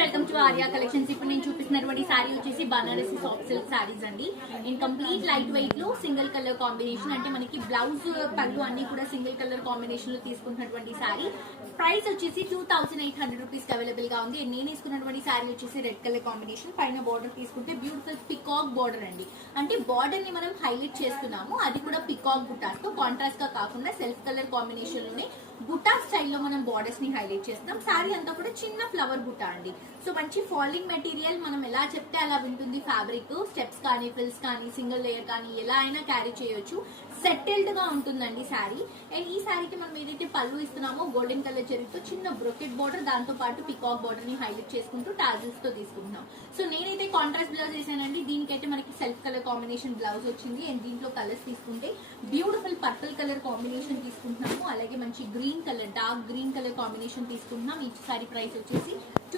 Welcome to Arya collections. ఇప్పుడు నేను చూపిస్తున్నటువంటి సారీ వచ్చేసి బనారసి సాఫ్ట్ సిల్క్ సారీస్ అండి. ఇన్ కంప్లీట్ లైట్ వెయిట్ లో సింగిల్ కలర్ కాంబినేషన్, అంటే మనకి బ్లౌజ్ పళ్ళు అన్ని కూడా సింగిల్ కలర్ కాంబినేషన్ లో తీసుకుంటున్నటువంటి సారీ. ప్రైస్ వచ్చేసి 2800 రూపీస్ కి అవైలబుల్ గా ఉంది. నేను తీసుకున్నటువంటి సారీ వచ్చేసి రెడ్ కలర్ కాంబినేషన్, పైన బార్డర్ తీసుకుంటే బ్యూటిఫుల్ పికాక్ బార్డర్ అండి. అంటే బార్డర్ ని మనం హైలైట్ చేస్తున్నాము, అది కూడా పికాక్ బుటాస్ తో, కాంట్రాస్ట్ గా కాకుండా సెల్ఫ్ కలర్ కాంబినేషన్ లోనే బుటా స్టైల్లో మనం బార్డర్స్ ని హైలైట్ చేస్తాం. సారీ అంతా కూడా చిన్న ఫ్లవర్ బుటా అండి. సో మంచి ఫాలింగ్ మెటీరియల్, మనం ఎలా చెప్తే అలా వింటుంది ఫ్యాబ్రిక్. స్టెప్స్ కానీ ఫ్రిల్స్ కానీ సింగిల్ లేయర్ కానీ ఎలా అయినా క్యారీ చేయొచ్చు. సెటిల్డ్ గా ఉంటుందండి సారీ. అండ్ ఈ సారీకి మనం ఏదైతే పళ్ళు ఇస్తున్నామో గోల్డెన్ కలర్ జరీతో చిన్న బ్రొకెట్ బార్డర్, దాంతో పాటు పికాక్ బార్డర్ ని హైలైట్ చేసుకుంటూ టాజిల్స్ తో తీసుకుంటున్నాం. సో నేనైతే కాంట్రాస్ట్ బ్లౌజ్ వేసానండి. దీనికైతే మనకి సెల్ఫ్ కలర్ కాంబినేషన్ బ్లౌజ్ వచ్చింది. అండ్ దీంట్లో కలర్స్ తీసుకుంటే బ్యూటిఫుల్ పర్పుల్ కలర్ కాంబినేషన్ తీసుకుంటున్నాము, అలాగే మంచి green colour, dark green colour combination తీసుకుంటున్నాం. ఈ సారీ ప్రైస్ వచ్చేసి